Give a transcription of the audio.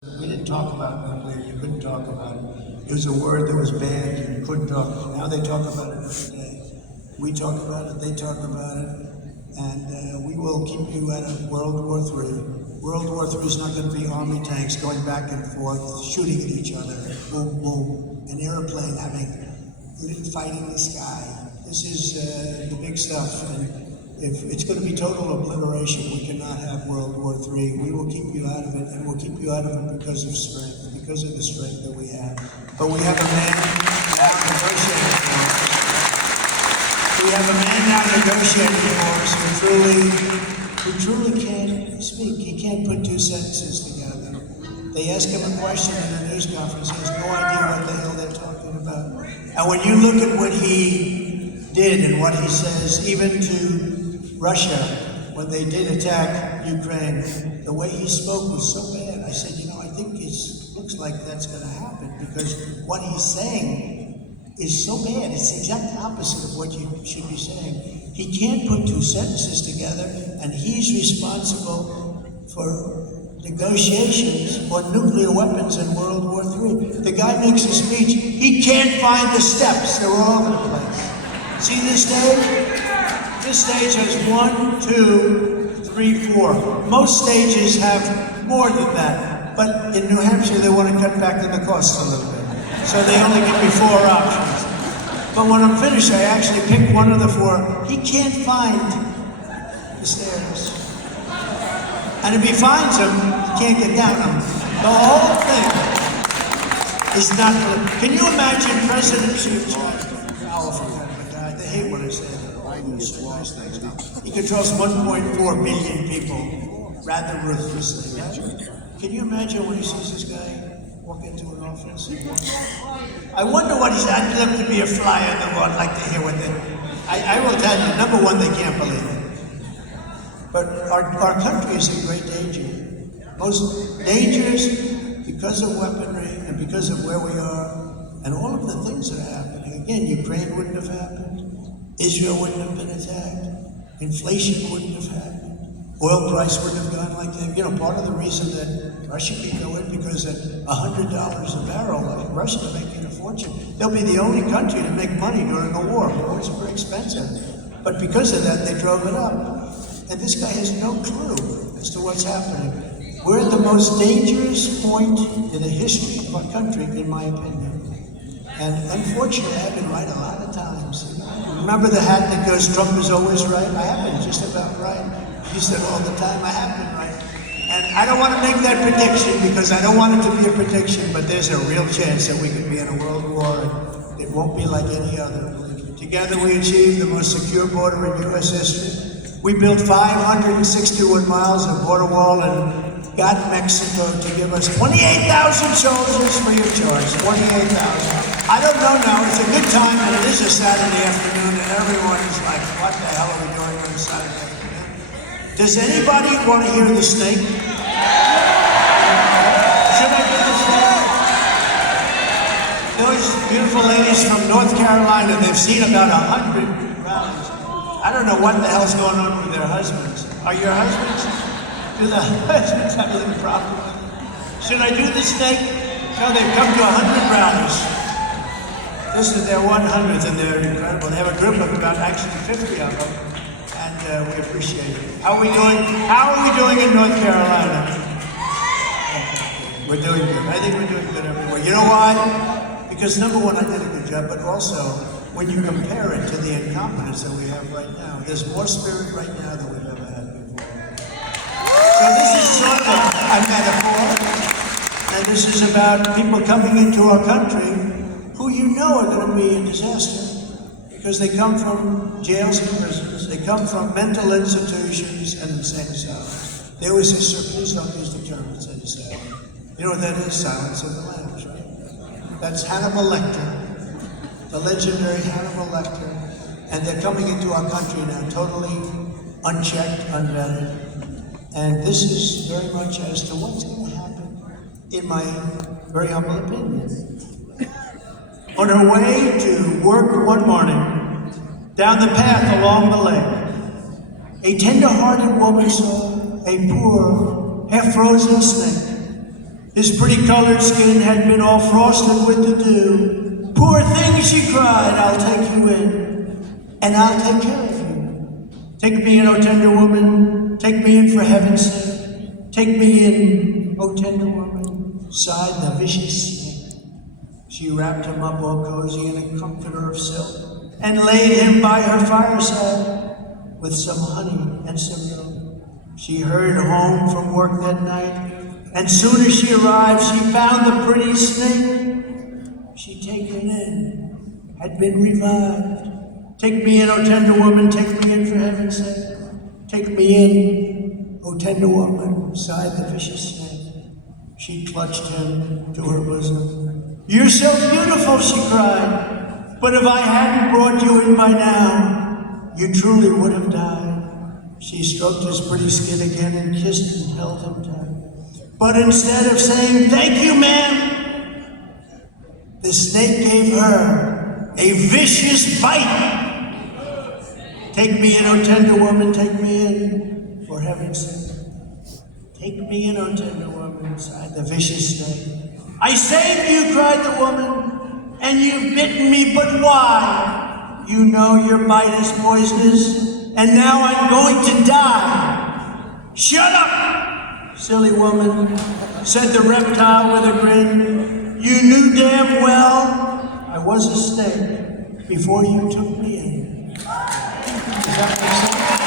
We didn't talk about nuclear. You couldn't talk about it. It was a word that was banned. You couldn't talk. Now they talk about it every day. We talk about it. They talk about it. And we will keep you out of World War III. World War III is not going to be army tanks going back and forth, shooting at each other. Boom, boom. An airplane fighting in the sky. This is the big stuff. And if it's going to be total obliteration, we cannot have World War III. We will keep you out of it, and we'll keep you out of it because of strength, because of the strength that we have. But we have a man now negotiating for us. We have a man now negotiating for us who truly can't speak. He can't put two sentences together. They ask him a question in a news conference. He has no idea what the hell they're talking about. And when you look at what he did and what he says, even to Russia, when they did attack Ukraine, the way he spoke was so bad. I said, I think it looks like that's going to happen because what he's saying is so bad. It's the exact opposite of what you should be saying. He can't put two sentences together, and he's responsible for negotiations on nuclear weapons in World War III. The guy makes a speech. He can't find the steps. They're all over the place. See this stage? This stage has 1, 2, 3, 4. Most stages have more than that. But in New Hampshire, they want to cut back on the costs a little bit. So they only give me 4 options. But when I'm finished, I actually pick one of the 4. He can't find the stairs. And if he finds them, he can't get down them. The whole thing is not good. Can you imagine President Xi Jinping? They hate when I say that. He controls 1.4 billion people rather ruthlessly. Right? Can you imagine when he sees this guy walk into an office? I wonder what he's. I'd love to be a fly on the wall. I'd like to hear what they. I will tell you. Number one, they can't believe it. But our country is in great danger. Most dangerous because of weaponry and because of where we are and all of the things that are happening. Again, Ukraine wouldn't have happened. Israel wouldn't have been attacked. Inflation wouldn't have happened. Oil price wouldn't have gone like that. Part of the reason that Russia can go in because at $100 a barrel, Russia's making a fortune. They'll be the only country to make money during a war. It's very expensive. But because of that, they drove it up. And this guy has no clue as to what's happening. We're at the most dangerous point in the history of our country, in my opinion. And unfortunately, I've been right a lot of times. Remember the hat that goes, Trump is always right? I have been just about right. He said all the time, I have been right. And I don't want to make that prediction because I don't want it to be a prediction, but there's a real chance that we could be in a world war and it won't be like any other. Together we achieved the most secure border in U.S. history. We built 561 miles of border wall and got Mexico to give us 28,000 soldiers free of charge. 28,000. I don't know now. It's a good time, and it is a Saturday afternoon, and everyone is like, what the hell are we doing on a Saturday afternoon? Does anybody want to hear the snake? Should I do the snake? Those beautiful ladies from North Carolina, they've seen about 100 rallies. I don't know what the hell's going on with their husbands. Are your husbands? Do the husbands have a little problem with it? Should I do the snake? No, they've come to 100 rallies. This is their 100th, and they're incredible. They have a group of about actually 50 of them, and we appreciate it. How are we doing? How are we doing in North Carolina? We're doing good. I think we're doing good everywhere. You know why? Because number one, I did a good job, but also when you compare it to the incompetence that we have right now, there's more spirit right now than we've ever had before. So this is sort of a metaphor, and this is about people coming into our country who are going to be a disaster because they come from jails and prisons, they come from mental institutions and insane asylums. They always say, sir, please don't use the term insane asylum. You know what that is? Silence of the Lambs, right? That's Hannibal Lecter, the legendary Hannibal Lecter, and they're coming into our country now totally unchecked, unvetted, and this is very much as to what's going to happen, in my very humble opinion. On her way to work one morning, down the path along the lake, a tender-hearted woman saw a poor, half-frozen snake His pretty colored skin had been all frosted with the dew. Poor thing, she cried, I'll take you in, and I'll take care of you. Take me in, O tender woman, take me in for heaven's sake. Take me in, O tender woman, sighed the vicious snake. She wrapped him up all cozy in a comforter of silk, and laid him by her fireside with some honey and some milk. She hurried home from work that night, and soon as she arrived, she found the pretty snake she'd taken in had been revived. Take me in, O tender woman, take me in for heaven's sake. Take me in, O tender woman, sighed the vicious snake. She clutched him to her bosom. You're so beautiful, she cried, but if I hadn't brought you in by now, you truly would have died. She stroked his pretty skin again and kissed and held him tight. But instead of saying, thank you, ma'am, the snake gave her a vicious bite. Take me in, O tender woman, take me in, for heaven's sake. Take me in, O tender woman, sighed the vicious snake. I saved you, cried the woman, and you've bitten me, but why? You know your bite is poisonous, and now I'm going to die. Shut up, silly woman, said the reptile with a grin. You knew damn well I was a snake before you took me in. Does that make sense?